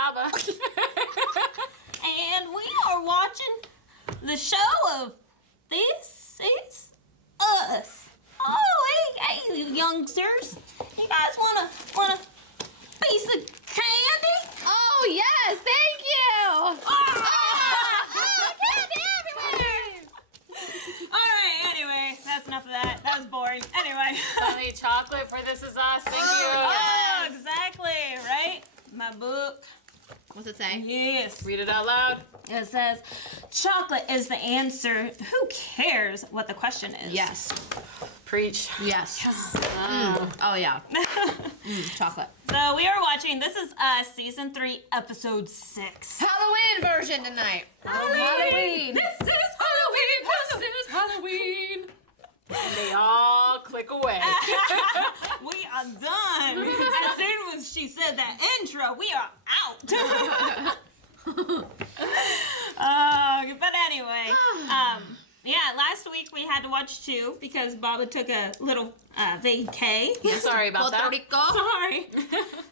Dababa. And we are watching the show of This Is Us. Oh, hey, you youngsters. You guys want a piece of candy? Oh, yes, thank you. Candy everywhere. All right, anyway, that's enough of that. That was boring. Anyway. Finally, chocolate for This Is Us. Thank you. Oh, exactly, right? My book. What's it say? Yes. Read it out loud. It says, chocolate is the answer. Who cares what the question is? Yes. Preach. Yes. Oh, yeah. Chocolate. So we are watching This Is Us, Season 3, Episode 6. Halloween version tonight. Halloween. This is Halloween. This is Halloween. And they all click away. We are done. As soon as she said that intro, we are out. But anyway, yeah, last week we had to watch 2 because Baba took a little vacay. Sorry about that. Sorry.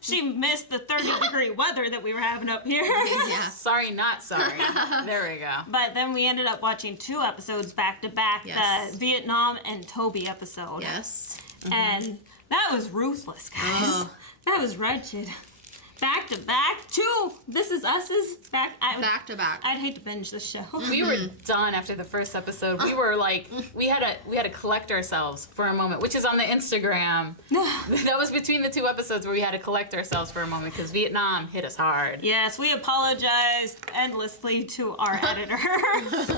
She missed the 30-degree weather that we were having up here. Yeah. Sorry, not sorry. There we go. But then we ended up watching 2 episodes back to back, Yes. the Vietnam and Toby episode. Yes. And that was ruthless, guys. That was wretched. Back to back, 2 This Is Us's back. Back to back. I'd hate to binge this show. We were done after the first episode. We were like, we had to collect ourselves for a moment, which is on the Instagram. That was between the 2 episodes where we had to collect ourselves for a moment because Vietnam hit us hard. Yes, we apologized endlessly to our editor.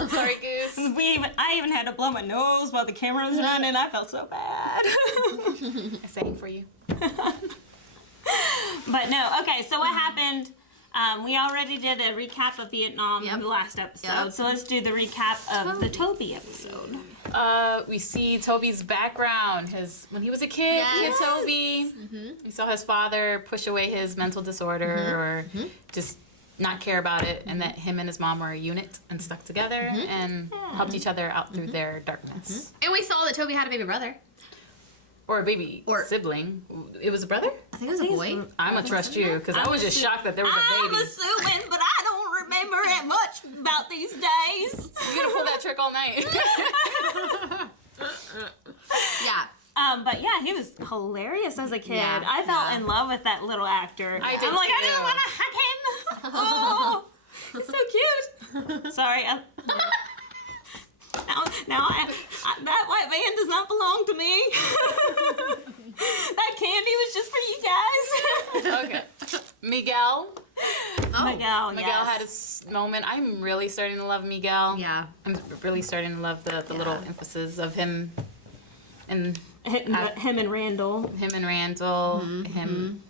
Sorry, Goose. I even had to blow my nose while the camera was running. I felt so bad. I sang for you. But no, okay, so what happened? We already did a recap of Vietnam in the last episode, Yep. so let's do the recap of the Toby episode. We see Toby's background. When he was a kid, Yes. Toby. We saw his father push away his mental disorder or just not care about it, and that him and his mom were a unit and stuck together and helped each other out through their darkness. And we saw that Toby had a baby brother. Or a baby sibling. It was a brother? I think it was a boy. I'm going to trust you because I was just shocked that there was a I'm baby. assuming, but I don't remember that much about these days. You're going to pull that trick all night. Yeah. But yeah, he was hilarious as a kid. Yeah, I fell in love with that little actor. I did I'm like, too. I just want to hug him. Oh, he's so cute. Sorry. Now that white van does not belong to me. That candy was just for you guys. Okay. Miguel. Miguel, Miguel had his moment. I'm really starting to love Miguel. Yeah. I'm really starting to love the little emphasis of him and him and Randall. Him,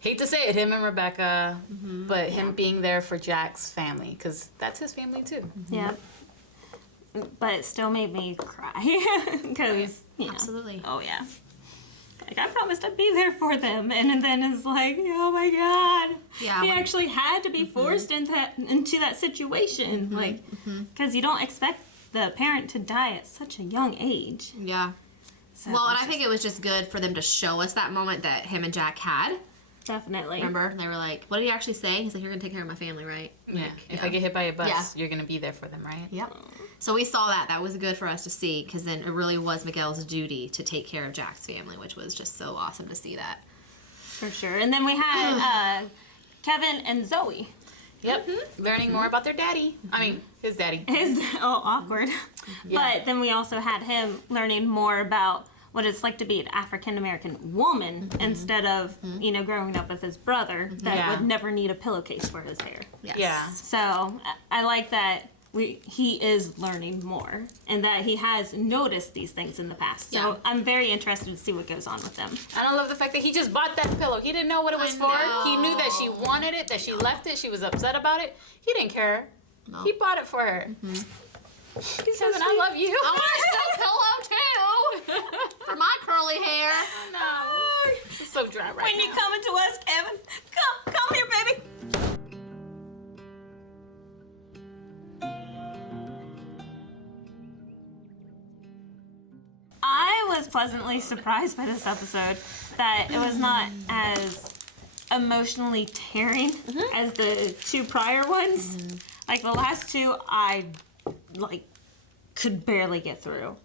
hate to say it, him and Rebecca, but him being there for Jack's family, because that's his family too. Yeah. But it still made me cry. Because, Absolutely. Oh, yeah. Like, I promised I'd be there for them. And then it's like, oh my God. Yeah. He actually had to be forced into that situation. Like, because you don't expect the parent to die at such a young age. Yeah. So Well, and I think it was just good for them to show us that moment that him and Jack had. Definitely. Remember? They were like, what did he actually say? He's like, you're going to take care of my family, right? Yeah. Like, If I get hit by a bus, Yeah. you're going to be there for them, right? Yep. So we saw that. That was good for us to see because then it really was Miguel's duty to take care of Jack's family, which was just so awesome to see that. For sure. And then we had Kevin and Zoe. Yep. Learning more about their daddy. I mean, his daddy. Awkward. But then we also had him learning more about what it's like to be an African-American woman instead of, growing up with his brother that would never need a pillowcase for his hair. Yes. Yeah. So I like that he is learning more and that he has noticed these things in the past. So Yeah. I'm very interested to see what goes on with them. And I love the fact that he just bought that pillow. He didn't know what it was I for. know. He knew that she wanted it, that she left it, she was upset about it. He didn't care. No. He bought it for her. He said, I love you. I want a silk pillow too for my curly hair. No. It's so dry right When now. you coming to us, Kevin, come here, baby. I was pleasantly surprised by this episode that it was not as emotionally tearing as the two prior ones. Like the last two, I like could barely get through.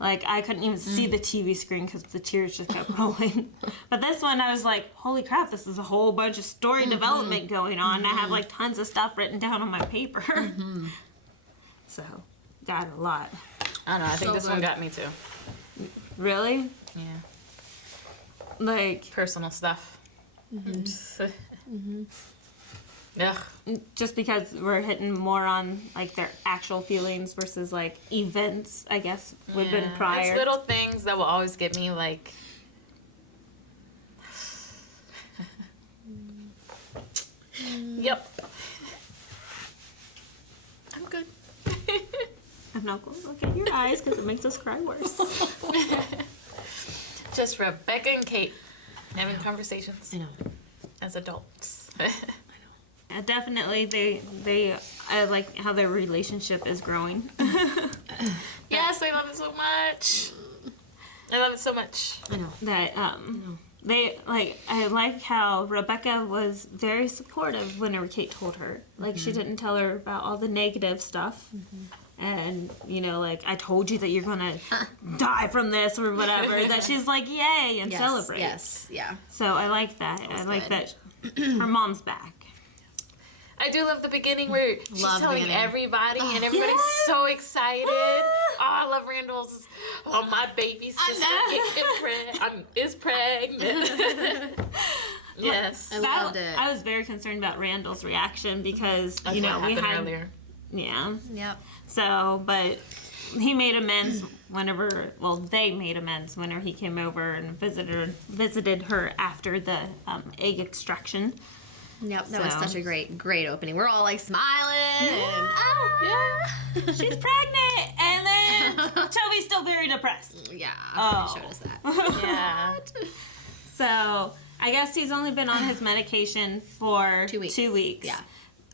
Like I couldn't even see the TV screen because the tears just kept rolling. But this one, I was like, holy crap, this is a whole bunch of story development going on. I have like tons of stuff written down on my paper. So, got a lot. I don't know. I think this one got me too. Really? Yeah. Like, Personal stuff. Ugh. just because we're hitting more on like their actual feelings versus like events, I guess, would have been prior. It's little things that will always get me like. Yep. I'm good. I'm not going to look at your eyes because it makes us cry worse. Just Rebecca and Kate having conversations I know. as adults. Definitely, I like how their relationship is growing. Yes, I love it so much. I love it so much. I know. That they like. I like how Rebecca was very supportive whenever Kate told her. Like she didn't tell her about all the negative stuff. And, you know, like, I told you that you're gonna die from this or whatever. That she's like, yay, and celebrate. Yes, yeah. So I like that. I like good. that her mom's back. I do love the beginning where she's Love the telling beginning. everybody and everybody's so excited. Oh, I love Randall's. Oh, my baby sister is pregnant. Yes. I loved it. I was very concerned about Randall's reaction because, That's you know, what we happened had. earlier. Yeah. Yep. So, but he made amends whenever, well, they made amends whenever he came over and visited her after the egg extraction. Yep, that was So- such a great opening. We're all like smiling and She's pregnant, and then Toby's still very depressed. yeah, Oh. they showed us that. Yeah. So I guess he's only been on his medication for 2 weeks. 2 weeks. Yeah.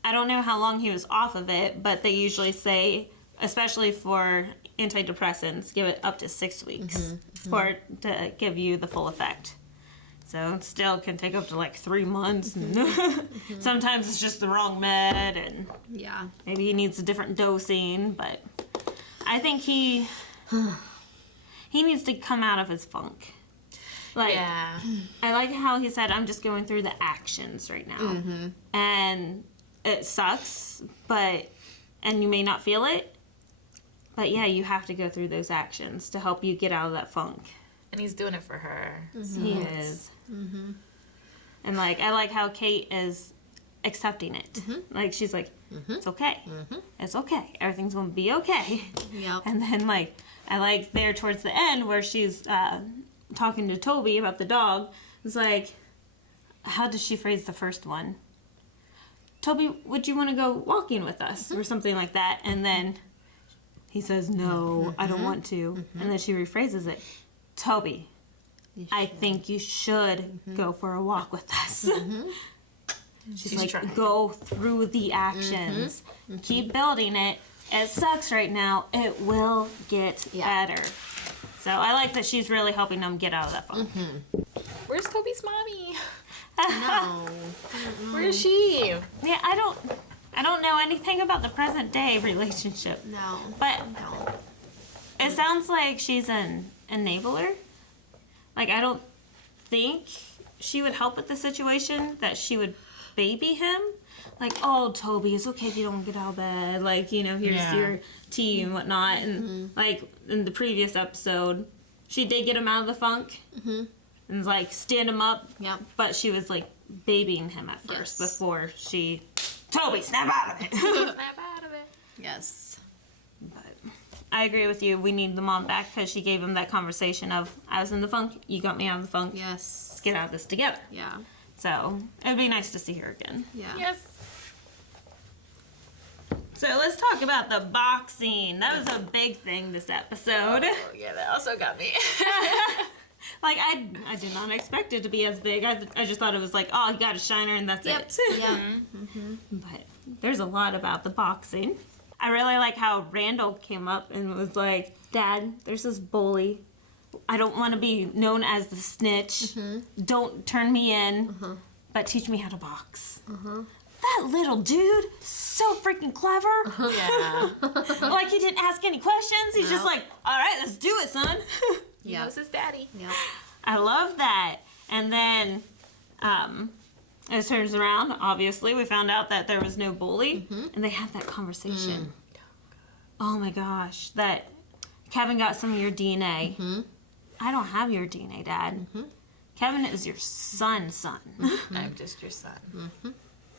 I don't know how long he was off of it, but they usually say, especially for antidepressants, give it up to 6 weeks for it to give you the full effect. So it still can take up to like 3 months. And sometimes it's just the wrong med, and Yeah. maybe he needs a different dosing. But I think he needs to come out of his funk. Like, Yeah. I like how he said, I'm just going through the actions right now. And it sucks, and you may not feel it, but yeah, you have to go through those actions to help you get out of that funk. And he's doing it for her. He is. And like, I like how Kate is accepting it. Like, she's like, it's okay. It's okay. Everything's going to be okay. Yep. And then, like, I like there towards the end where she's talking to Toby about the dog. It's like, how did she phrase the first one? Toby, would you want to go walking with us? Or something like that. And then he says, no, I don't want to. And then she rephrases it. Toby, I think you should go for a walk with us. She's like, trying. go through the actions. Keep building it. It sucks right now. It will get better. So I like that she's really helping them get out of that funk. Where's Toby's mommy? No. Where is she? Yeah, I don't know anything about the present day relationship. No. But No. it sounds like she's an enabler. Like, I don't think she would help with the situation, that she would baby him. Like, oh, Toby, it's okay if you don't get out of bed. Like, you know, here's your tea and whatnot. And, like, in the previous episode, she did get him out of the funk. And, like, stand him up. Yep. But she was, like, babying him at first Yes. before she... Toby, snap out of it! Snap out of it. Yes. But I agree with you. We need the mom back because she gave him that conversation of, I was in the funk, you got me out of the funk. Yes. Let's get out of this together. Yeah. So it would be nice to see her again. Yeah. Yes. So let's talk about the boxing. That was a big thing this episode. Oh, yeah, that also got me. Like, I did not expect it to be as big. I just thought it was like, oh, he got a shiner and that's it. Yeah. But there's a lot about the boxing. I really like how Randall came up and was like, Dad, there's this bully. I don't want to be known as the snitch. Don't turn me in. but teach me how to box. That little dude, so freaking clever. Yeah. Like, he didn't ask any questions. He's just like, all right, let's do it, son. He knows his daddy. Yeah. I love that. And then, it turns around, obviously, we found out that there was no bully, and they had that conversation. Oh my gosh, that Kevin got some of your DNA. I don't have your DNA, Dad. Kevin is your son. I'm just your son.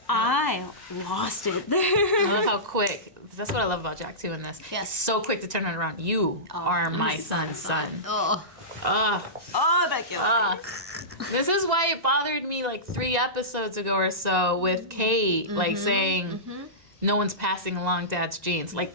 I lost it there. I love how quick. That's what I love about Jack too in this. Yes. So quick to turn it around. You are my son's son. Oh. Oh, that killed me. This is why it bothered me like 3 episodes ago or so with Kate, like saying no one's passing along Dad's genes. Like,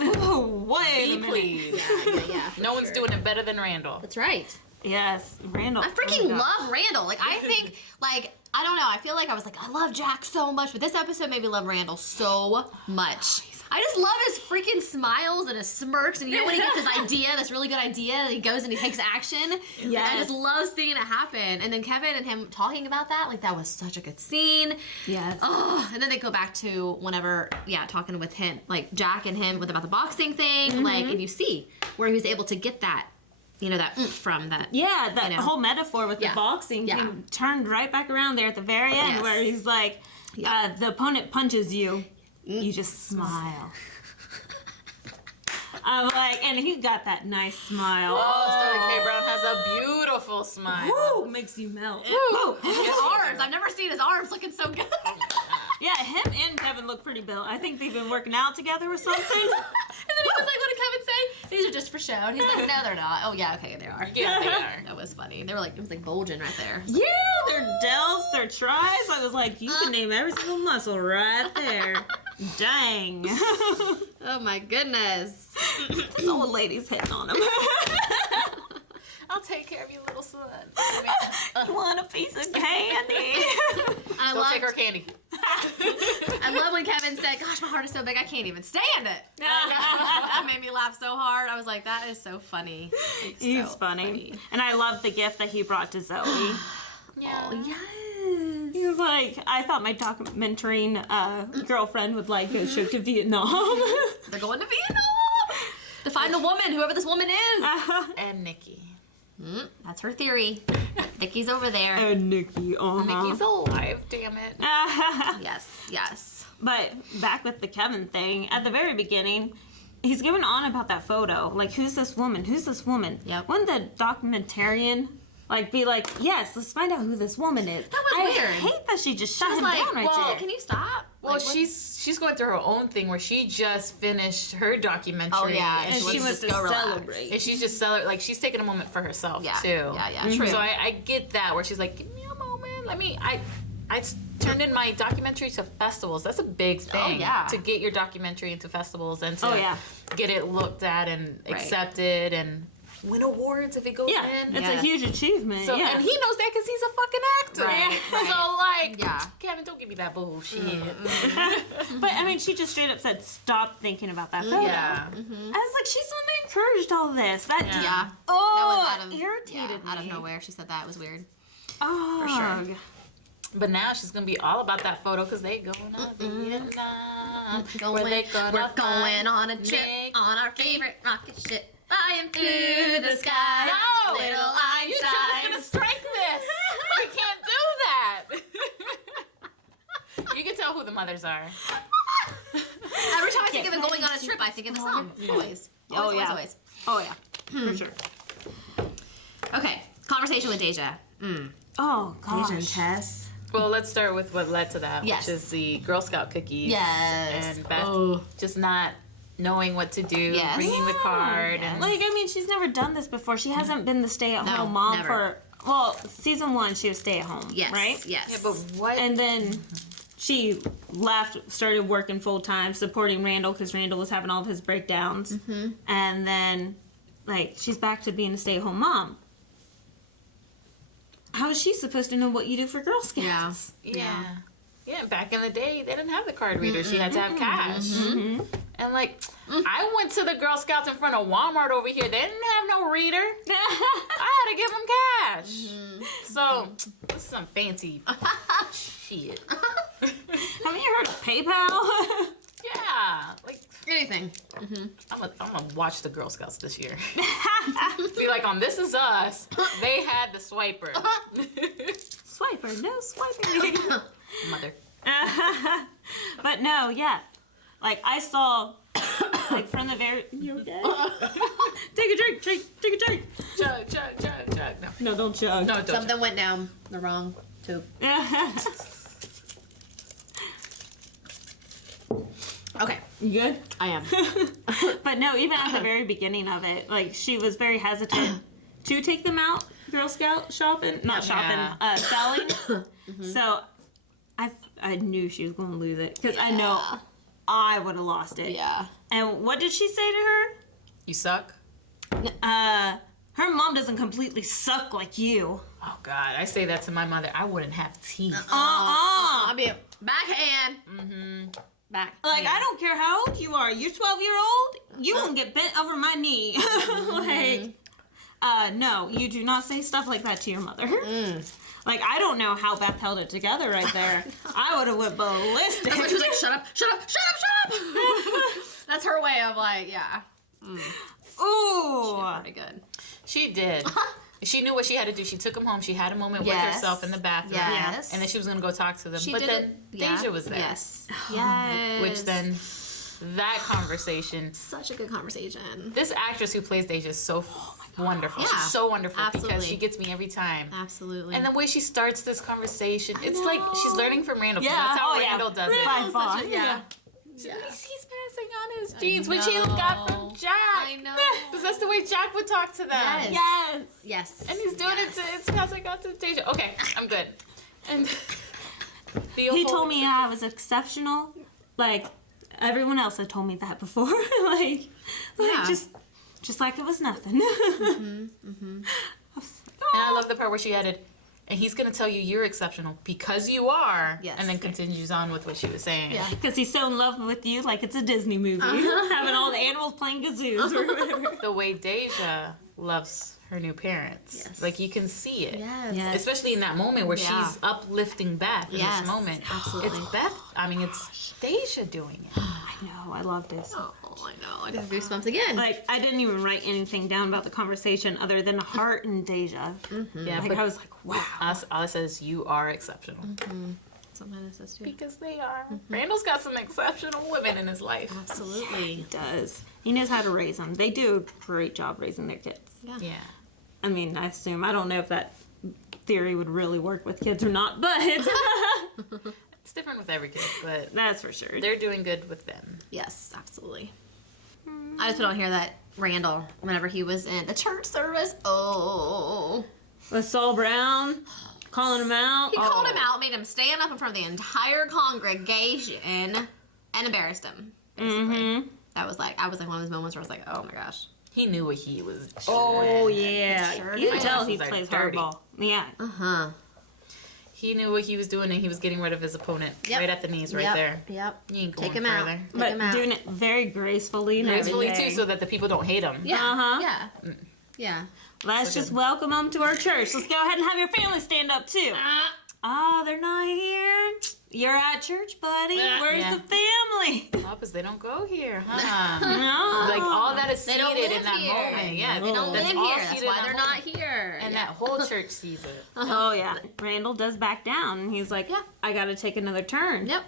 Ooh, wait a minute. please. Yeah. No one's doing it better than Randall. That's right. Yes, Randall. I freaking love Randall. Like, I think, like, I don't know. I feel like I was like, I love Jack so much, but this episode made me love Randall so much. I just love his freaking smiles and his smirks, and you know when he gets his idea, this really good idea, and he goes and he takes action. Yes. I just love seeing it happen. And then Kevin and him talking about that, like, that was such a good scene. Yes. Oh, and then they go back to whenever, talking with him, like Jack and him about the boxing thing, like, and you see where he was able to get that, that oomph from that. Yeah, that whole metaphor with the boxing, Yeah. he turned right back around there at the very end, Yes. where he's like, the opponent punches you, you just smile. I'm like, and he got that nice smile. Oh, Sterling K. Brown has a beautiful smile. Woo, makes you melt. Woo! His arms. I've never seen his arms looking so good. Yeah, him and Kevin look pretty built. I think they've been working out together or something. And then he was like, what did Kevin say? These are just for show. And he's like, no, they're not. Oh, yeah, okay, they are. Yeah, they are. That was funny. They were like, it was like bulging right there. Yeah, their delts, their tris. I was like, you can name every single muscle right there. Dang. Oh, my goodness. This old lady's hitting on him. I'll take care of you, little son. You want a piece of candy? Don't take her candy. I love when Kevin said, gosh, my heart is so big, I can't even stand it. That made me laugh so hard. I was like, that is so funny. It's He's so funny. And I love the gift that he brought to Zoe. Yeah. Oh, yes. He was like, I thought my documentary girlfriend would like a trip to Vietnam. They're going to Vietnam to find the woman, whoever this woman is. And Nikki. That's her theory. Nikki's over there. And Nikki, Nikki's alive, damn it. Yes. But back with the Kevin thing, at the very beginning, he's going on about that photo. Like, who's this woman? Who's this woman? Yep. Wouldn't the documentarian be like, yes, let's find out who this woman is. That was weird. I hate that she just shut I was him like, down right well, there. can you stop? Well, Like, what- she's going through her own thing where she just finished her documentary. Oh, yeah, and let's she wants just to go relax. celebrate. And she's just like she's taking a moment for herself Yeah. too. Yeah, true. So I get that where she's like, give me a moment. I turned in my documentary to festivals. That's a big thing. yeah. To get your documentary into festivals and to Oh, yeah. get it looked at and Right. accepted and win awards if it goes Yeah, in. it's Yes. a huge achievement. So yeah. and he knows that because he's a fucking actor. Right, right. So like, Yeah. Kevin, don't give me that bullshit. But I mean, she just straight up said, "Stop thinking about that photo." Yeah. I was like, she's the one that encouraged all this. That Yeah. Yeah. oh, That was out of irritated me. out of nowhere. She said that. It was weird. Oh, For sure. But now she's gonna be all about that photo because they going to Vietnam. Going, where they gonna we're going find on a trip Nick. on our favorite rocket ship, flying through the sky. No! Little You two Einstein. was gonna strike this. We can't do that. You can tell who the mothers are. Every time I think of it going on a trip, I think of the song. Always. Oh, yeah. Always. Oh yeah, for sure. Okay. Conversation with Deja. Oh Deja and gosh. Tess. Well, let's start with what led to that, Yes. which is the Girl Scout cookies. Yes. And Beth Oh. just not knowing what to do, Yes. bringing the card. Yes. And Like, I mean, she's never done this before. She hasn't been the stay-at-home No, mom never. season 1 she was stay-at-home, Yes. right? Yes. yeah, but what? And then she started working full-time, supporting Randall because Randall was having all of his breakdowns. Mm-hmm. And then, like, she's back to being a stay-at-home mom. How is she supposed to know what you do for Girl Scouts? Yeah. Yeah, back in the day, they didn't have the card reader. She had to have cash. Mm-hmm. And, like, I went to the Girl Scouts in front of Walmart over here. They didn't have no reader. I had to give them cash. So, this is some fancy Shit. Haven't you heard of PayPal? Yeah, like Anything. I'm gonna watch the Girl Scouts this year. Be like on This Is Us, they had the swiper. Swiper, no swiping. Mother. But no, yeah. Like I saw, like from the very. You okay? Take a drink, take a drink. Chug, chug, chug, chug. No, No, don't chug. no, don't. Something went down the wrong tube. Okay. You good? I am. But no, even at the very beginning of it, like she was very hesitant to take them out Girl Scout shopping, not shopping, selling. So I knew she was going to lose it because I know I would have lost it. Yeah. And what did she say to her? You suck. Her mom doesn't completely suck like you. Oh God, I say that to my mother. I wouldn't have teeth. I'll be a backhand. Back. Like, I don't care how old you are. You're 12-year-old. You won't get bent over my knee. No, you do not say stuff like that to your mother. Like, I don't know how Beth held it together right there. I would have went ballistic. That's when she was like, shut up, shut up, shut up, shut up. That's her way of like, yeah. Ooh. Pretty good. She did. She knew what she had to do. She took him home. She had a moment with herself in the bathroom. Yes. And then she was going to go talk to them. She but did then it. Deja was there. Yes. Yes. Which then, that conversation. Such a good conversation. This actress who plays Deja is so wonderful. Yeah. She's so wonderful Absolutely. because she gets me every time. Absolutely. And the way she starts this conversation, it's like she's learning from Randall. Yeah. That's how Oh, yeah. Randall does it. By far. Yeah. He's passing on his genes, which he got from Jack. I know. Because that's the way Jack would talk to them. Yes. Yes. Yes. And he's doing it to, it's passing on to Deja. Okay, I'm good. And He told me I was exceptional. Like, everyone else had told me that before. like Yeah. just like it was nothing. And I love the part where she added, and he's going to tell you you're exceptional because you are. Yes. And then continues on with what she was saying. Yeah. Because he's so in love with you, like it's a Disney movie. Having all the animals playing kazoos or whatever. The way Deja loves her new parents. Yes. Like, you can see it. Yes. Yes. Especially in that moment where Yeah. she's uplifting Beth in Yes, this moment. absolutely. It's Beth. I mean, it's Deja doing it. I know, I love this. Oh, I know. I just have goosebumps again. Like, I didn't even write anything down about the conversation other than a heart and Deja. Yeah, Like, but I was like, wow. all it says, you are exceptional. Sometimes that's too. Because they are. Randall's got some exceptional women in his life. Absolutely. He does. He knows how to raise them. They do a great job raising their kids. Yeah. I mean, I assume. I don't know if that theory would really work with kids or not, but It's different with every kid, but that's for sure. they're doing good with them. Yes, absolutely. I just put on here that Randall, whenever he was in the church service, With Saul Brown calling him out. he called him out, made him stand up in front of the entire congregation, and embarrassed him. Basically, that was like one of those moments where I was like, oh my gosh. He knew what he was doing. Oh, yeah. Sure You can did. tell he Glasses are plays dirty. hardball. Yeah. Huh. He knew what he was doing, and he was getting rid of his opponent Yep. right at the knees right Yep. there. Yep. You ain't going Take him further. out. Take But him out. doing it very gracefully and Gracefully, too, everything. so that the people don't hate him. Yeah. Uh-huh. Yeah. Yeah. Let's So just good. welcome them to our church. Let's go ahead and have your family stand up, too. Ah, they're not here. You're at church, buddy. Where's Yeah. the family? Oh, because they don't go here, huh? No. Like, all that is They don't seated live in that here. moment. Yeah, They don't that's live all here. That's seated why in they're that not moment. here. And Yeah. that whole church sees it. Oh, yeah. Randall does back down, and he's like, Yeah. I got to take another turn. Yep.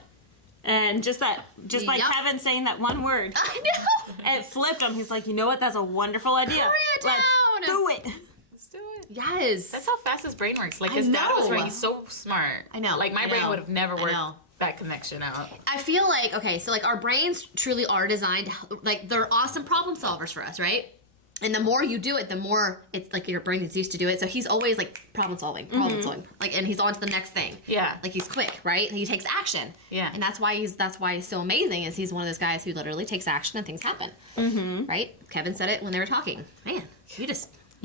And just like Yep. Kevin saying that one word, I know. it flipped him. He's like, you know what? That's a wonderful idea. Let's Koreatown. do it. Let's do it. Yes. That's how fast his brain works. Like, I his dad was know. right. He's so smart. I know. Like, my I brain know. would have never I worked know. that connection out. I feel like, okay, so like our brains truly are designed, like they're awesome problem solvers for us, right? And the more you do it, the more it's like your brain is used to do it. So he's always like problem solving, like, and he's on to the next thing. Yeah. Like he's quick, right? He takes action. Yeah. And that's why he's so amazing. Is he's one of those guys who literally takes action and things happen. Right? Kevin said it when they were talking. Man, you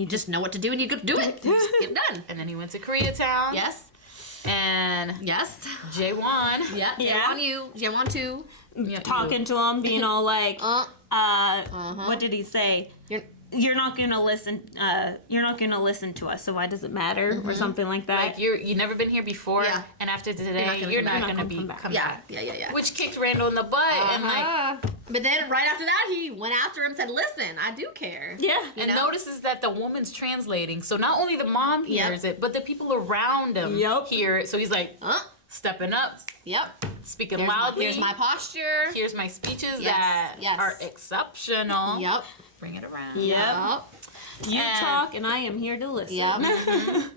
just know what to do and you go do it. Just get it done. And then he went to Koreatown. Yes. And Yes. J1. Yeah. Yeah. J1 too. Yeah, Talking to him, being all like, Uh. what did he say? You're you're not gonna listen. You're not gonna listen to us. So why does it matter, or something like that? Like you've never been here before, Yeah. and after today, you're not gonna come back. Yeah. Which kicked Randall in the butt, and like, But then right after that, he went after him and said, listen, I do care. yeah. and notices that the woman's translating. So not only the mom hears it, but the people around him hear it. So he's like, stepping up, speaking loudly. Here's my posture. Here's my speeches Yes, that yes. are exceptional. Yep. Bring it around. Yep. You And- talk, and I am here to listen. Yep.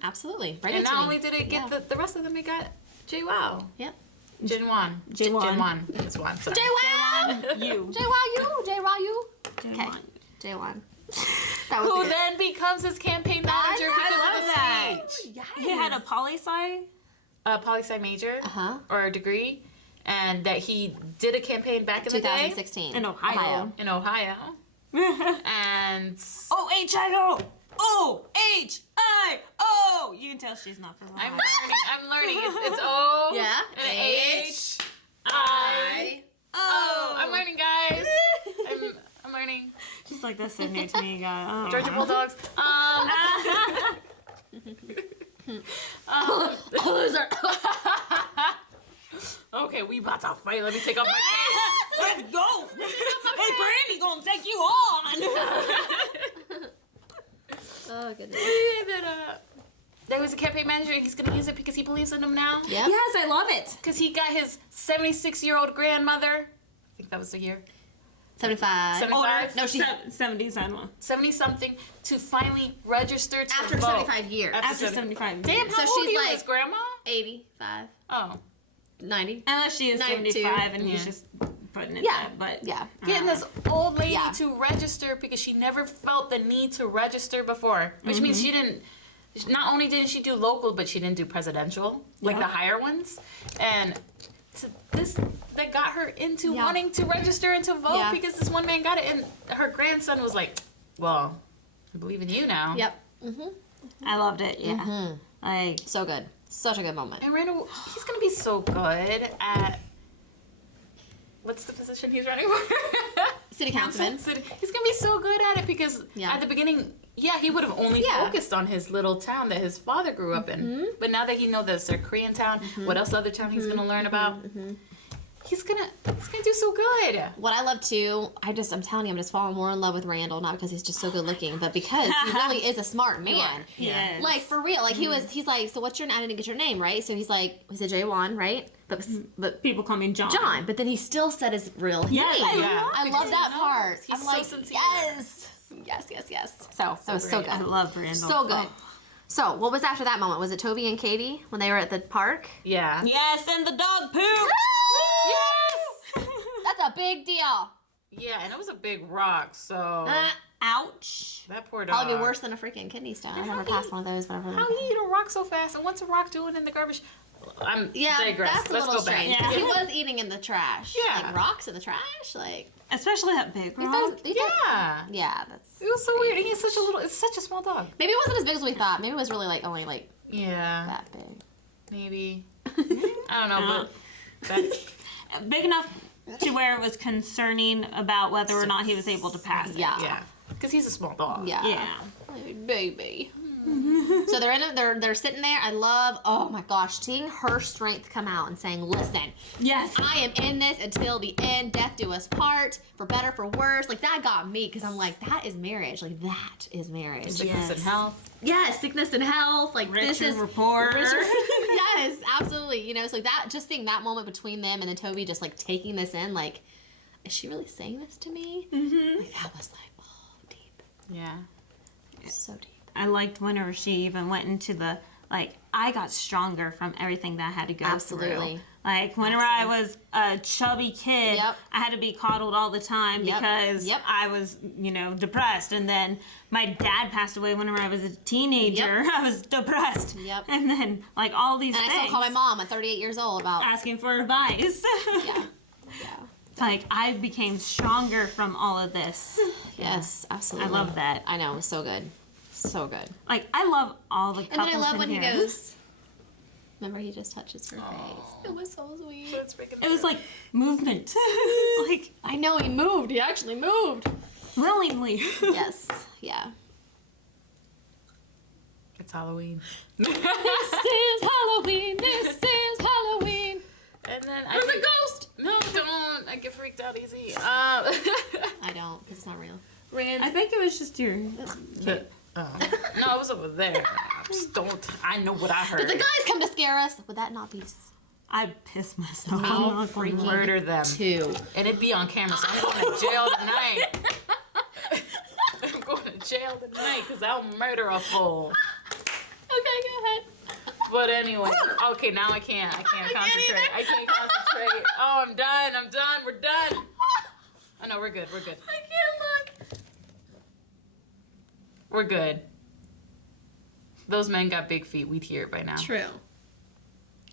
Absolutely. Right And into not me. only did it get the rest of them, it got Jay Wow. Yep. Jinwan. Jinwan. It's one. Sorry. J-Wow! You. J-Wow-U! J-Wow-U! Okay. J-Wan. J-Wan. That was Who good. then becomes his campaign manager because love of the that. speech. Yes. He had a poli-sci. A poli-sci major Uh-huh. or a degree, and that he did a campaign back in the day 2016. In Ohio. in Ohio. And O-H-I-O. O-H-I-O. You can tell she's not from Ohio. I'm learning. It's O Yeah. and H I O. I'm learning, guys. I'm learning. She's like, that's so new to me, guys. Georgia Bulldogs. Those are... Okay, we about to fight. Let me take off my cape. Let's go. Hey, Brandy gonna take you on. Oh, goodness. And then, there was a campaign manager, and he's gonna use it because he believes in him now. Yep. Yes, I love it. Because he got his 76-year-old grandmother. I think that was the year. 75. 75? No, she... 70s, I don't know. 70-something to finally register to After vote. 75 years. After 75. Damn, how So old she's are you, like- his grandma? 85. Oh. 90. Unless she is 92. 75 and he's Yeah. just putting it Yeah. there. But Yeah. Getting this old lady Yeah. to register because she never felt the need to register before. Which means she didn't, not only didn't she do local, but she didn't do presidential, like Yeah. the higher ones. And this, that got her into Yeah. wanting to register and to vote Yeah. because this one man got it. And her grandson was like, well, I believe in you now. Yep. Mm-hmm. I loved it, yeah. Like, So good. Such a good moment. And Randall, he's going to be so good at, what's the position he's running for? City councilman. He's going to be so good at it because Yeah. at the beginning, he would have only Yeah. focused on his little town that his father grew up in. But now that he knows that it's a Korean town, what else other town he's going to learn about? He's gonna do so good. What I love too, I'm telling you, I'm just falling more in love with Randall, not because he's just so good looking, but because he really is a smart man. yes. Like for real, like he's like, so what's your name? I didn't get your name, right? So he's like, he said J1, right? But people call me John. John, but then he still said his real Yes, name. Yeah. I Because love that he part. knows. He's I'm so like, sincere. yes. So that was so great. good. I love Randall. So good. So what was after that moment? Was it Toby and Katie when they were at the park? Yeah. Yes, and the dog poop. Yes! That's a big deal. Yeah, and it was a big rock, so Ouch. that poor dog. Probably be worse than a freaking kidney stone. I've never passed one of those, but I've How he eat a rock so fast, and what's a rock doing in the garbage? I'm digress. that's a Let's little go back. strange. Yeah. He was eating in the trash. Yeah. Like rocks in the trash. Like Especially that big he rock. does- he does- Yeah. Yeah, that's It was so weird. He's such a little. It's such a small dog. maybe it wasn't as big as we thought. Maybe it was really like only like Yeah. that big. Maybe. I don't know, but that, Big enough to where it was concerning about whether or not he was able to pass it. Yeah. yeah, because he's a small dog. Yeah. Yeah. Baby. So they're sitting there. I love, oh my gosh, seeing her strength come out and saying, listen, Yes. I am in this until the end, death do us part, for better, for worse. Like that got me because I'm like, that is marriage. Like that is marriage. Sickness and Yes. health. Yes, sickness and health. Like this Richard is report. yes, absolutely. You know, so that just seeing that moment between them and then Toby just like taking this in, like, is she really saying this to me? Mm-hmm. Like that was like, oh, deep, Yeah. so deep. I liked whenever she even went into the, like, I got stronger from everything that I had to go Absolutely. through. Like, whenever I was a chubby kid, Yep. I had to be coddled all the time Yep. because Yep. I was, depressed. And then my dad passed away whenever I was a teenager. Yep. I was depressed. Yep. And then, like, all these And things. I still call my mom at 38 years old about asking for advice. yeah. Like, I became stronger from all of this. Yes, absolutely. I love that. I know, it was so good. So good. Like, I love all the And couples then I love in when here. he goes, remember he just touches her face. It was so sweet. It was like movement. Like, I know, he moved. He actually moved. willingly. Yes. Yeah. It's Halloween. This is Halloween. This is Halloween. And then There's a ghost. No, don't. I get freaked out easy. I don't, because it's not real. I think it was just your. No, it was over there. Just don't. I know what I heard. Did the guys come to scare us? Would that not be? I'd piss myself. I'll I'm not gonna freaking lie. murder them. Too. And it'd be on camera, so I'm going to jail tonight. I'm going to jail tonight because I'll murder a fool. Okay, go ahead. But anyway, okay, now I can't concentrate. I can't concentrate. Oh, I'm done. We're done. Oh no, we're good. I can't look. We're good. Those men got big feet. We'd hear it by now. True.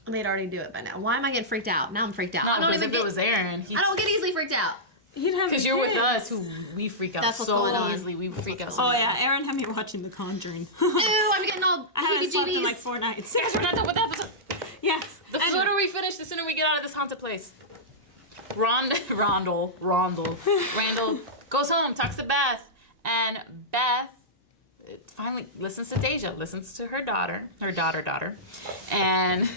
They'd already do it by now. Why am I getting freaked out? Now I'm freaked out. No, because if it was Aaron, I don't get easily freaked out. Because you're with us, who we freak out That's what's so going on. easily. We freak out so Oh easily. yeah, Aaron had me watching The Conjuring. Ew, I'm getting all I haven't slept in heebie-jeebies. like 4 nights. Seriously, we're not done with the episode. Yes. The sooner we finish, the sooner we get out of this haunted place. Randall goes home, talks to Beth, and Beth finally listens to Deja, listens to her daughter, and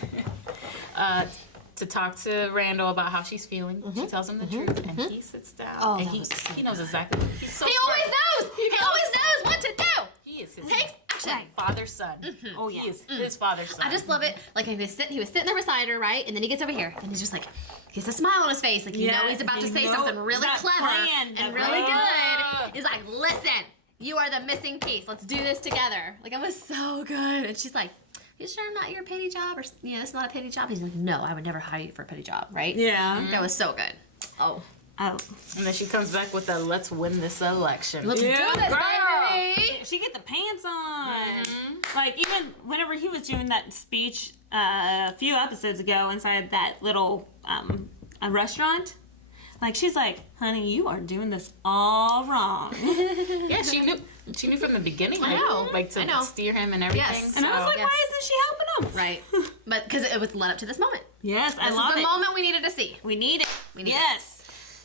to talk to Randall about how she's feeling. She tells him the truth, and he sits down, and he knows exactly. He's so He smart. always knows. He always knows what to do. He is his Takes action. father's son. Oh yeah. He is his father's son. I just love it. Like he was sitting there beside her, right? And then he gets over here, and he's just like, he has a smile on his face, like you know he's about to you say know something really that clever plan, and that really plan. good. He's like, listen, you are the missing piece. Let's do this together. Like it was so good. And she's like, you sure I'm not your petty job, or it's not a petty job? He's like, no, I would never hire you for a petty job, right? Yeah. That was so good. Oh, Oh. And then she comes back with a "Let's win this election." let's do Yeah, this, girl. baby. She get the pants on. Like even whenever he was doing that speech a few episodes ago inside that little a restaurant, like she's like, "Honey, you are doing this all wrong." Yeah, she knew from the beginning. I know. Like I to know. steer him and everything. Yes. And I was like, Yes. "Why isn't she helping him?" Right. But because it was led up to this moment. Yes, I This love is the it. moment we needed to see. We need it. We need it. yes.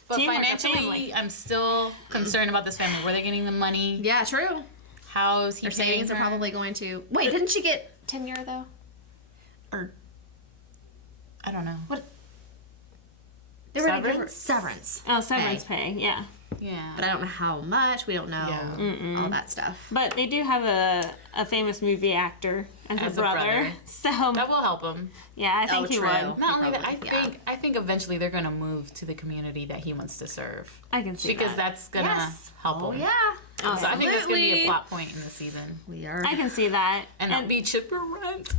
But Teamwork, a financially, family. I'm still concerned about this family. Where they getting the money? Yeah, true. How is he Their paying savings are her? probably going to. Wait, didn't she get tenure though? Or I don't know. what? They were gonna give her Severance? severance. Oh, severance pay. Yeah. Yeah. But I don't know how much. We don't know Yeah. all that stuff. But they do have a famous movie actor as a brother. So That will help him. yeah, I think he true. would. Not only that, Probably, yeah. I think eventually they're gonna move to the community that he wants to serve I can see because that. that's gonna Yes. help Oh him. yeah. So I think that's gonna be a Absolutely. plot point in the season. We are. I can see that. And that'll be chipper rent.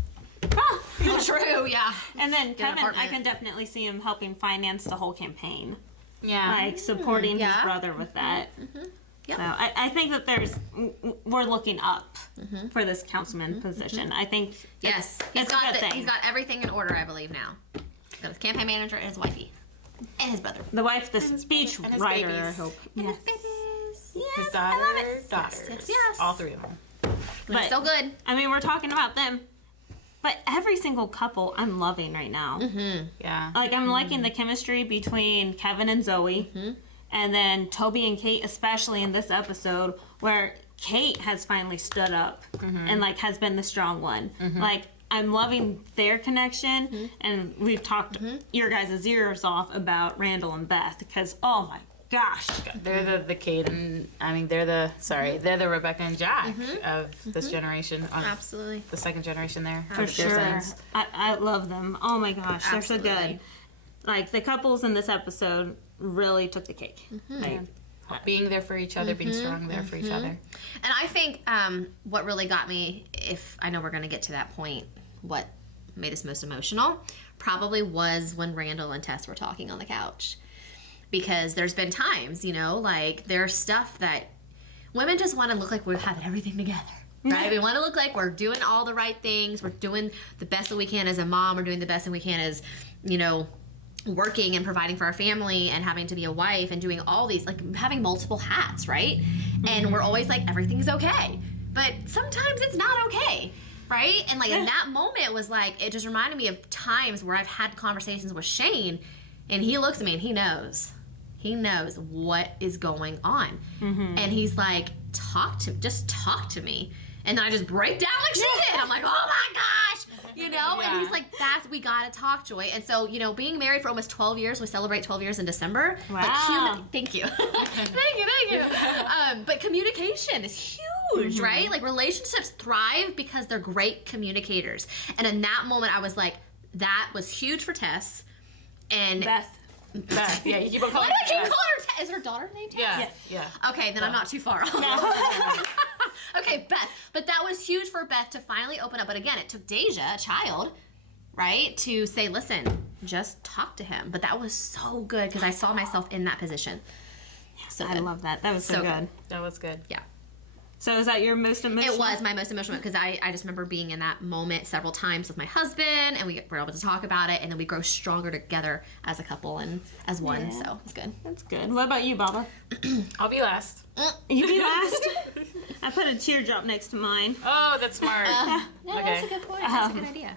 Ah! Oh, true. Yeah. And then an Kevin, I apartment. can definitely see him helping finance the whole campaign, Yeah. like supporting yeah. his brother with that. Yep. So I think that we're looking up for this councilman position. I think Yes. it's a good thing. He's got everything in order, I believe now. He's got his campaign manager and his wifey, and his brother. the wife, the speech and his writer. babies. I hope. And Yes. his babies. His I daughter, love it. daughters. Yes. All three of them. But so good. I mean, we're talking about them, but every single couple I'm loving right now. Yeah. Like I'm liking the chemistry between Kevin and Zoe, and then Toby and Kate, especially in this episode where Kate has finally stood up and like has been the strong one. Like I'm loving their connection, and we've talked your guys' ears off about Randall and Beth because oh my gosh, They're the Kate and they're the Rebecca and Jack of this generation. Absolutely. The second generation there. for with their sure. sons. I love them. Oh my gosh, they're so Absolutely. good. Like the couples in this episode really took the cake. Like, Being there for each other, being strong there for each other. And I think what really got me, if I know we're going to get to that point, what made us most emotional probably was when Randall and Tess were talking on the couch. Because there's been times, like there's stuff that women just want to look like we're having everything together. Right? We want to look like we're doing all the right things. We're doing the best that we can as a mom. We're doing the best that we can as, working and providing for our family and having to be a wife and doing all these, like having multiple hats, right? And we're always like, everything's okay. But sometimes it's not okay, right? And like in that moment was like, it just reminded me of times where I've had conversations with Shane and he looks at me and he knows He knows what is going on. And he's like, just talk to me. And then I just break down like she did. I'm like, oh my gosh, you know? And he's like, we gotta talk, Joy. And so, you know, being married for almost 12 years, we celebrate 12 years in December. Wow. But thank you. thank you. But communication is huge, right? Like, relationships thrive because they're great communicators. And in that moment, I was like, that was huge for Tess. And Beth. Yeah, you keep on calling why do I keep her. calling her Tess? Is her daughter named Tess? Yeah, Yes. yeah. Okay, then I'm not too far off. Okay, Beth. But that was huge for Beth to finally open up. But again, it took Deja, a child, right, to say, listen, just talk to him. But that was so good because I saw myself in that position. So I good. love that. That was so So good. That was good. Yeah. So is that your most emotional? It was my most emotional because I just remember being in that moment several times with my husband, and we were able to talk about it, and then we grow stronger together as a couple and as one. Yeah. So it's good. That's good. What about you, Baba? I'll be last. You be last? I put a teardrop next to mine. Oh, that's smart. No, Okay. that's a good point. That's a good idea.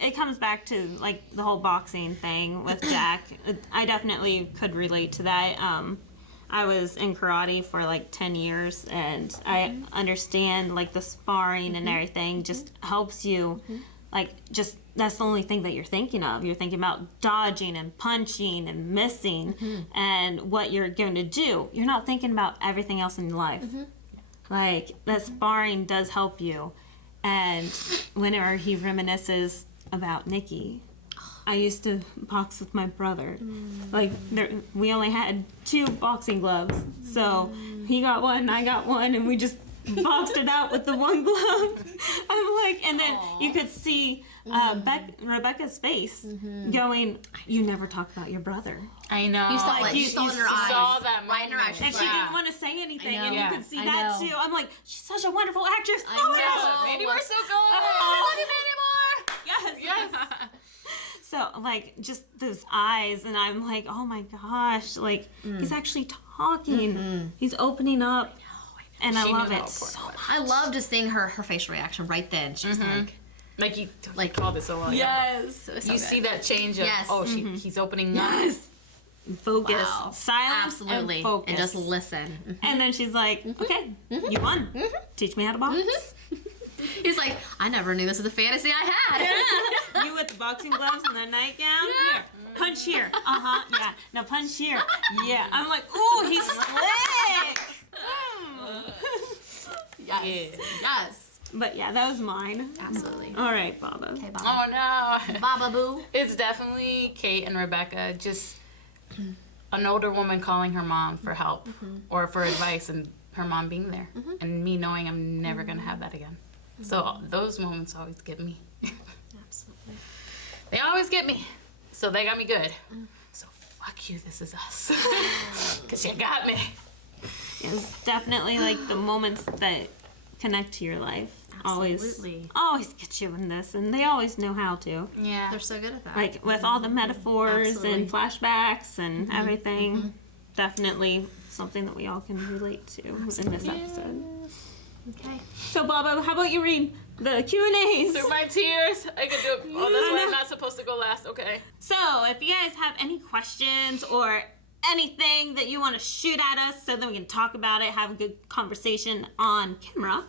It comes back to like the whole boxing thing with Jack. I definitely could relate to that. I was in karate for like 10 years, and I understand like the sparring and everything just helps you. Like, just that's the only thing that you're thinking of. You're thinking about dodging and punching and missing and what you're going to do. You're not thinking about everything else in life. Like, that sparring does help you. And whenever he reminisces about Nikki, I used to box with my brother. Like, we only had 2 boxing gloves. So he got one, I got one, and we just boxed it out with the one glove. I'm like, and then you could see Rebecca's face going, you never talk about your brother. I know. You saw it. You saw it in her eyes. saw that Right in her eyes. moment. And she didn't want to say anything, I know. and you Yeah. could see I that know. too. I'm like, she's such a wonderful actress. I Oh my know. gosh. Mandy, we're so good. I love you, Mandy Moore. Yes. So, like, just those eyes, and I'm like, oh my gosh, like, he's actually talking. He's opening up. And I She love knew how it important so it was. much. I love just seeing her facial reaction right then. She was Like you called it so well. yes. It was so You good. see that change of, Yes. he's opening up. Focus. Wow. Silence Absolutely. and focus. And just listen. And then she's like, okay, you won. Teach me how to box. He's like, I never knew this was a fantasy I had. You with the boxing gloves and the nightgown? Here. Punch here. Uh-huh. Yeah. Now punch here. Yeah. I'm like, ooh, he's slick. Yes. Yeah. Yes. But yeah, that was mine. Absolutely. All right, Baba. Okay, Baba. Oh no. Baba Boo. It's definitely Kate and Rebecca. Just an older woman calling her mom for help or for advice, and her mom being there, and me knowing I'm never gonna have that again. So those moments always get me. Absolutely. They always get me. So they got me good. So fuck you, This Is Us. Because you got me. It's definitely like the moments that connect to your life. Absolutely. Always get you in this, and they always know how to. Yeah. They're so good at that. Like with all the metaphors Absolutely. and flashbacks and everything. Definitely something that we all can relate to in this episode. Okay. So, Baba, how about you read the Q&As? Through my tears, I can do it. Oh, that's why I'm not supposed to go last. Okay. So, if you guys have any questions or anything that you want to shoot at us so that we can talk about it, have a good conversation on camera,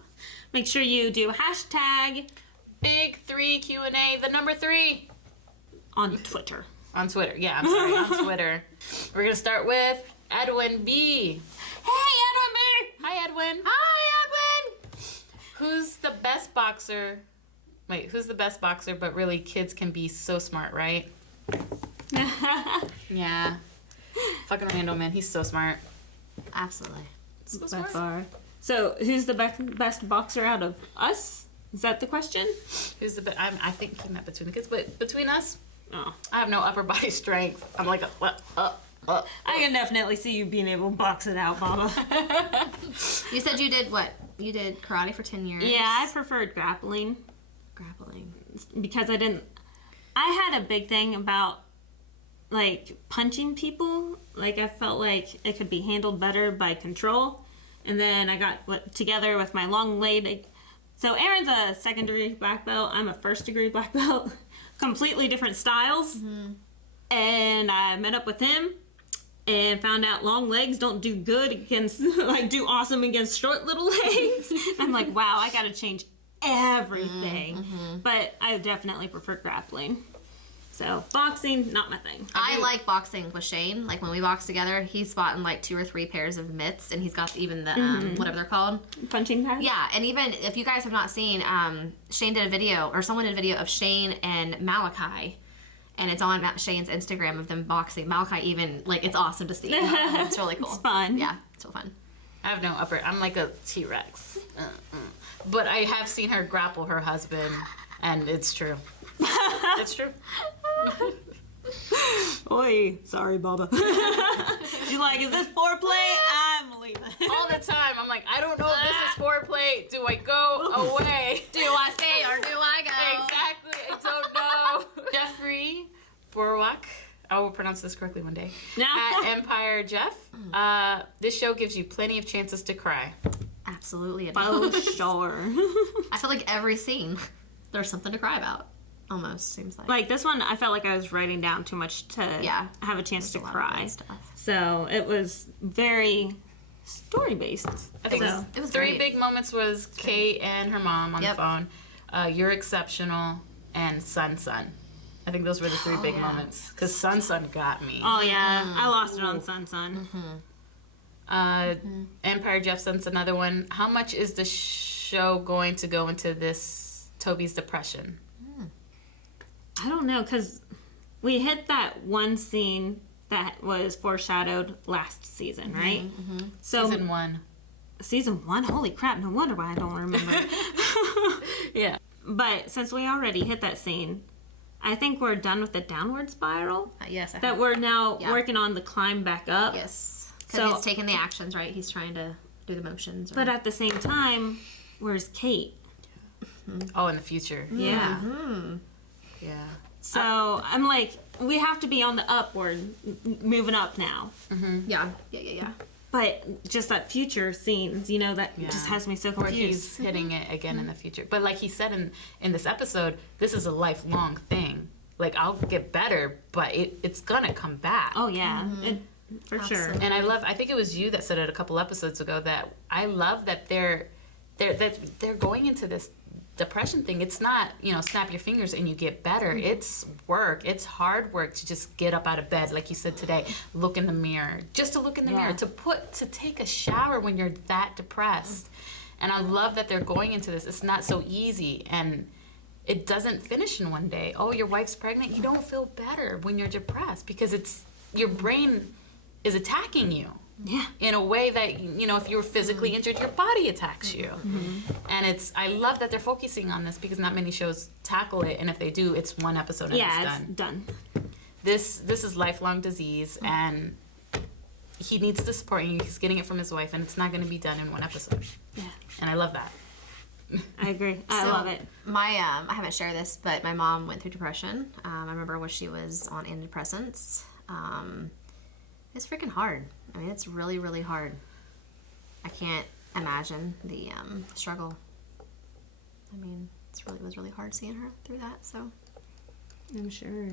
make sure you do hashtag Big 3 Q&A, the number 3. on Twitter. On Twitter. Yeah, I'm sorry. On Twitter. We're going to start with Edwin B. Hey, Edwin B! Hi, Edwin. Hi, Edwin. Who's the best boxer? Wait, who's the best boxer, but really kids can be so smart, right? Yeah. Fucking Randall, man. He's so smart. Absolutely. So By smart. far. So, who's the best boxer out of us? Is that the question? Who's the best? I think he meant between the kids, but between us, Oh. I have no upper body strength. I'm like, I can definitely see you being able to box it out, Baba. You said you did what? You did karate for 10 years? Yeah, I preferred grappling Grappling. because I had a big thing about like punching people. Like I felt like it could be handled better by control. And then I got together with my long leg. So Aaron's a second-degree black belt. I'm a first-degree black belt. Completely different styles. And I met up with him. and found out long legs don't do good against, like, do awesome against short little legs. I'm like, wow, I gotta change everything. But I definitely prefer grappling. So, boxing, not my thing. I like boxing with Shane. Like, when we box together, he's fought in, like, 2 or 3 pairs of mitts, and he's got even the, whatever they're called. Punching pads? Yeah, and even if you guys have not seen, Shane did a video, or someone did a video of Shane and Malachi, and it's on Shane's Instagram of them boxing. Malachi even, like, it's awesome to see. It's really cool. It's fun. Yeah, it's so fun. I have no upper. I'm like a T-Rex. But I have seen her grapple her husband, and it's true. It's true. Oi, sorry, Baba. She's like, is this foreplay? I'm leaving. All the time. I'm like, I don't know if this is foreplay. Do I go away? Do I stay or do I go? Exactly. I don't know. Jeffrey Borwak. I will pronounce this correctly one day. At Empire Jeff. This show gives you plenty of chances to cry. Absolutely. Oh, sure. I feel like every scene, there's something to cry about. Almost seems like. Like, this one, I felt like I was writing down too much to have a chance to cry. So it was very story-based. I think it was 3 great. big moments was Kate and her mom on the phone. You're Exceptional, and Sun. I think those were the 3 big moments. Because Sun got me. Oh, yeah. I lost it on Sun. Empire Jeff sends another one. How much is the show going to go into this Toby's depression? I don't know, because we hit that one scene that was foreshadowed last season, right? So Season 1. Season 1? Holy crap, no wonder why I don't remember. Yeah. But since we already hit that scene, I think we're done with the downward spiral. Yes. That we're now working on the climb back up. Yes. Because he's taking the actions, right? He's trying to do the motions. But at the same time, where's Kate? Oh, in the future. Yeah. Yeah. So I'm like, we have to be on the upward, moving up now. Yeah. But just that future scenes, you know, that just has me so Or confused. he's hitting it again in the future. But like he said in this episode, this is a lifelong thing. Like, I'll get better, but it's gonna come back. Oh, yeah. For sure. And I think it was you that said it a couple episodes ago, that I love that they're going into this depression thing. It's not, snap your fingers and you get better. It's work. It's hard work to just get up out of bed, like you said today, look in the mirror, just to look in the mirror, to take a shower when you're that depressed. And I love that they're going into this. It's not so easy, and it doesn't finish in one day. Oh, your wife's pregnant. You don't feel better when you're depressed because it's your brain is attacking you. Yeah. In a way that, if you're physically injured, your body attacks you. And I love that they're focusing on this because not many shows tackle it. And if they do, it's one episode and it's done. This is lifelong disease, and he needs the support, and he's getting it from his wife, and it's not going to be done in one episode. Yeah. And I love that. I agree. I love it. I haven't shared this, but my mom went through depression. I remember when she was on antidepressants. It's freaking hard. I mean, it's really, really hard. I can't imagine the struggle. I mean, it was really hard seeing her through that. So I'm sure.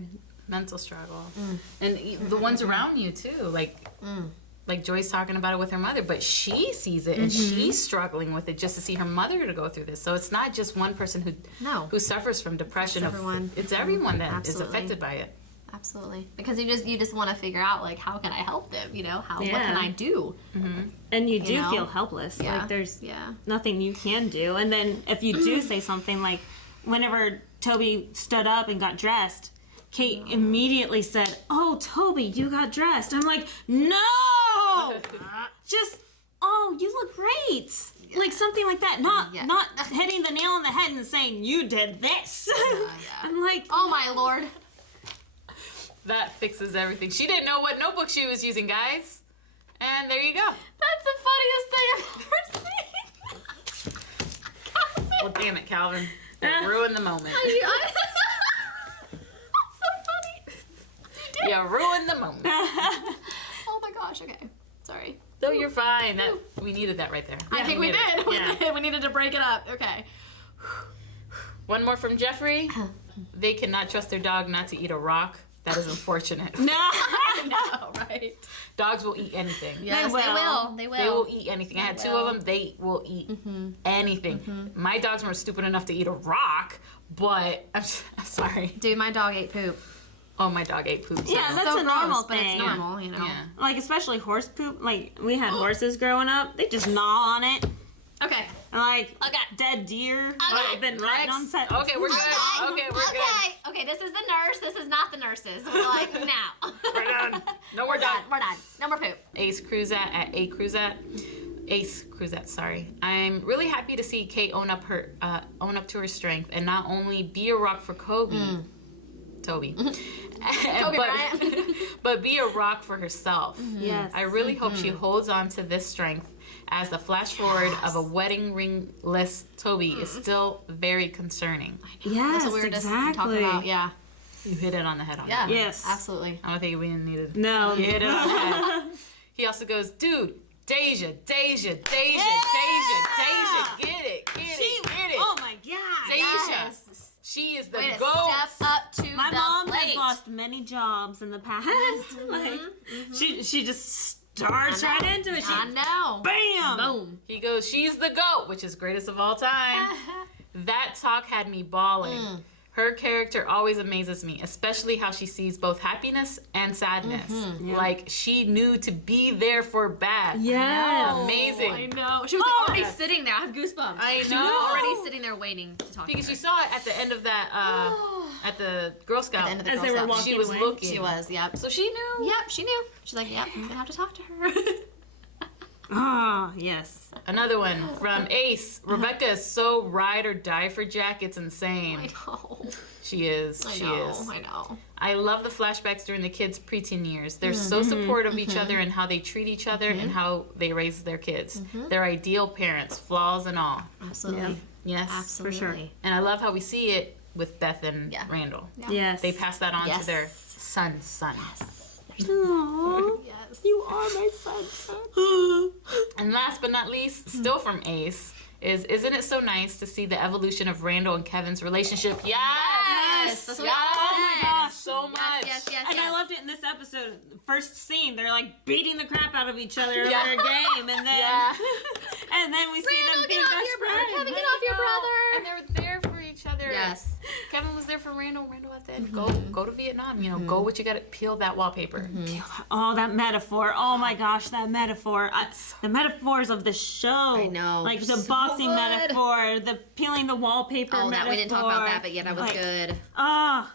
Mental struggle. And the ones around you too, like Joy's talking about it with her mother, but she sees it and she's struggling with it just to see her mother to go through this. So it's not just one person who suffers from depression. It's everyone that is affected by it. Absolutely, because you just want to figure out, like, how can I help them? What can I do? And you do feel helpless. Yeah. Like there's nothing you can do. And then if you do say something, like whenever Toby stood up and got dressed, Kate immediately said, "Oh, Toby, you got dressed." I'm like, no, just you look great. Like something like that, not hitting the nail on the head and saying you did this. I'm like, oh my Lord. That fixes everything. She didn't know what notebook she was using, guys. And there you go. That's the funniest thing I've ever seen. Well, damn it, Calvin. You ruined the moment. That's so funny. You ruined the moment. Oh my gosh, okay. Sorry. No, you're fine. We needed that right there. I think we did. Yeah. We needed to break it up. Okay. One more from Jeffrey. They cannot trust their dog not to eat a rock. That is unfortunate. No. I know, right? Dogs will eat anything. Yes, will. They will. They will eat anything. I had two of them. They will eat Mm-hmm. anything. My dogs weren't stupid enough to eat a rock, but I'm sorry. Dude, my dog ate poop. Oh, my dog ate poop. Yeah, that's so a normal gross, but thing. it's normal, you know. Yeah. Like, especially horse poop. Like, we had horses growing up. They just gnaw on it. Okay. And, like, dead deer. Like, been right on set. Okay, we're good. Okay, we're good. Okay, this is the nurse. This is not the nurses. We're like, now. We're done. No, we're done. We're done. No more poop. Ace Cruzat, sorry. I'm really happy to see Kate own up to her strength and not only be a rock for Toby, but be a rock for herself. Yes. I really hope she holds on to this strength, as the flash forward of a wedding ringless Toby is still very concerning. Yes, That's what we were just exactly. talking about. Yeah. You hit it on the head. Yeah. Yes. Absolutely. I don't think we needed. No. You hit it on the head. He also goes, dude, Deja, Deja, get it. Oh my God. Deja. Yes. She is the Way to GOAT. step up to My the mom plate. has lost many jobs in the past. Like, she just starts right into it. I know. Bam. Boom. He goes, she's the GOAT, which is greatest of all time. That talk had me bawling. Her character always amazes me, especially how she sees both happiness and sadness. Like, she knew to be there for Beth. Yes. Amazing. I know. She was like, already sitting there. I have goosebumps. I She know. was already sitting there waiting to talk Because to you her. saw it at the end of that, at the Girl Scout. At the end of the As Girl they were Scouts. walking She was away. looking. She was, yep. So she knew. Yep, she knew. She's like, yep, I'm going to have to talk to her. Ah, yes. Another one from Ace. Rebecca is so ride or die for Jack. It's insane. I know. She is. I She know. is. I know. I love the flashbacks during the kids' preteen years. They're so supportive of each other and how they treat each other and how they raise their kids. They're ideal parents, flaws and all. Absolutely. Yes. Absolutely. sure. And I love how we see it with Beth and Randall. Yes. They pass that on Yes. to their son. Aww. Yes. You are my son. And last but not least, still from Ace, isn't it so nice to see the evolution of Randall and Kevin's relationship? Yes. That's what I said. So much. Yes. And I loved it in this episode. First scene, they're like beating the crap out of each other over Yeah. a game, and then and then we see Randall, them get being off best your brother. friends. Kevin, get off your brother. And they were there for each other. Yes. Kevin was there for Randall. Randall at the end, go to Vietnam. You know, go what you got to peel that wallpaper. Oh, that metaphor. Oh my gosh, that metaphor. The metaphors of the show. I know. Like the So boxing good. metaphor, the peeling the wallpaper Oh, metaphor. that we didn't talk about that, but yeah, that was Like, good. Ah.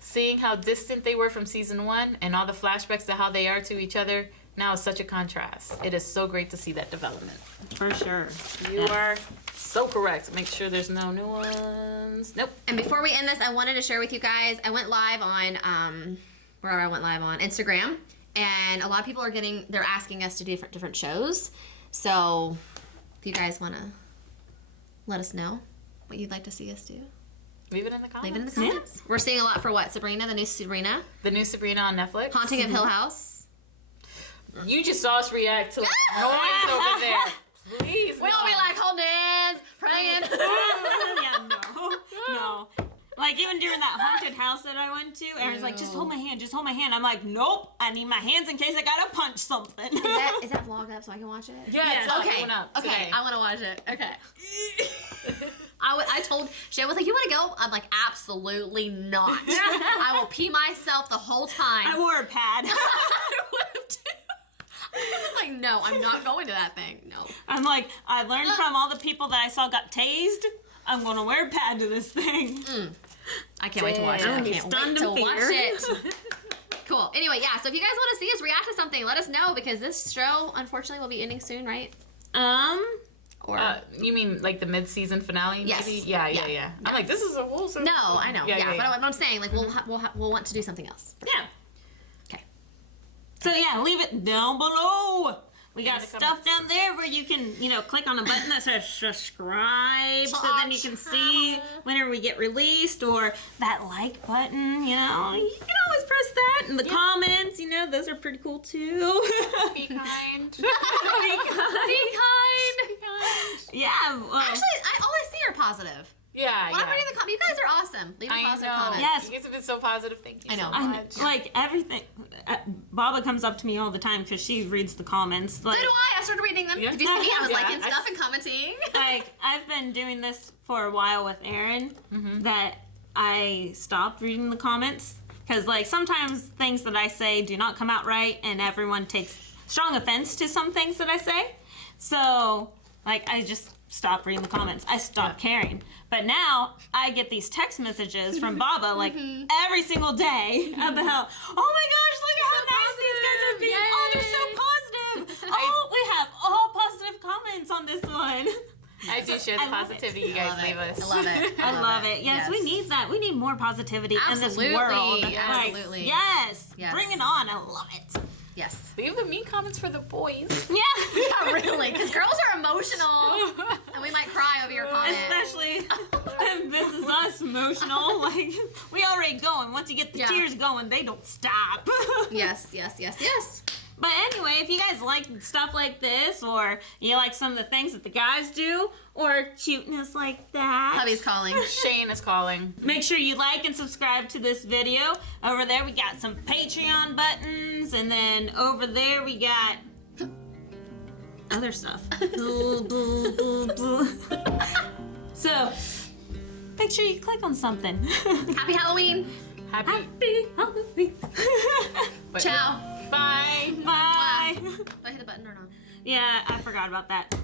Seeing how distant they were from season 1 and all the flashbacks to how they are to each other now is such a contrast. It is so great to see that development. For sure. You are so correct. Make sure there's no new ones. Nope. And before we end this, I wanted to share with you guys, I went live on, wherever I went live on, Instagram. And a lot of people are they're asking us to do different shows. So if you guys want to let us know what you'd like to see us do, Leave it in the comments. leave it in the comments. We're seeing a lot for what? Sabrina, the new Sabrina? The new Sabrina on Netflix. Haunting of Hill House. You just saw us react to like noise over there. Please. We'll be like holding hands, praying. Yeah, no. Like even during that haunted house that I went to, Aaron's like, just hold my hand, just hold my hand. I'm like, nope, I need my hands in case I gotta punch something. Is that vlog up so I can watch it? Yeah, it's all Okay. going up Okay. today. I want to watch it. Okay. I told Shay, was like, you want to go? I'm like, absolutely not. I will pee myself the whole time. I wore a pad. I would have too. I was like, no, I'm not going to that thing. No. I'm like, I learned from all the people that I saw got tased. I'm gonna wear a pad to this thing. I can't wait to watch it. I Damn. can't Stunned wait to in watch fear. it. Cool. Anyway, yeah, so if you guys want to see us react to something, let us know because this show, unfortunately, will be ending soon, right? Or You mean like the mid-season finale? Yes. Maybe? Yeah. I'm like, this is a whole season. no, I know. Yeah. But I'm saying, like, we'll want to do something else. Yeah. Okay. So yeah, leave it down below. We got the stuff comments. down there where you can, click on a button that says subscribe so then you can see whenever we get released, or that like button, you can always press that. And the comments, those are pretty cool too. Be kind. Be kind. Yeah. Well, Actually, all I see are positive. Yeah, Well, I'm reading the comments. You guys are awesome. Leave a I positive know. comment. Yes. You guys have been so positive. Thank you I know. so much. Like everything. Baba comes up to me all the time because she reads the comments. Like, So do I. I started reading them. Yeah. Did you see me? I was Yeah, liking stuff and commenting. like I've been doing this for a while with Aaron. That I stopped reading the comments because like sometimes things that I say do not come out right, and everyone takes strong offense to some things that I say. So like I just stopped reading the comments. I stopped caring. But now I get these text messages from Baba like every single day about, oh my gosh, look at how nice these guys are being. Yay. Oh, they're so positive. Oh, we have all positive comments on this one. I do share the I love it. positivity you I guys love leave it. us. I love it. I love it. Yes, we need that. We need more positivity in this Absolutely. world. Absolutely. Like, yes. Yes. Bring it on. I love it. Yes. Leave the mean comments for the boys. Yeah. Yeah, really. Because girls are emotional. And we might cry over your comment. Especially if This Is Us emotional. Like, we already going. Once you get the tears going, they don't stop. Yes, yes, yes, yes. But anyway, if you guys like stuff like this, or you like some of the things that the guys do, or cuteness like that, Hubby's calling. Shane is calling. make sure you like and subscribe to this video. Over there we got some Patreon buttons, and then over there we got other stuff. So, make sure you click on something. Happy Halloween. Happy Halloween. Ciao. Bye. Bye. Do I hit the button or not? Yeah, I forgot about that.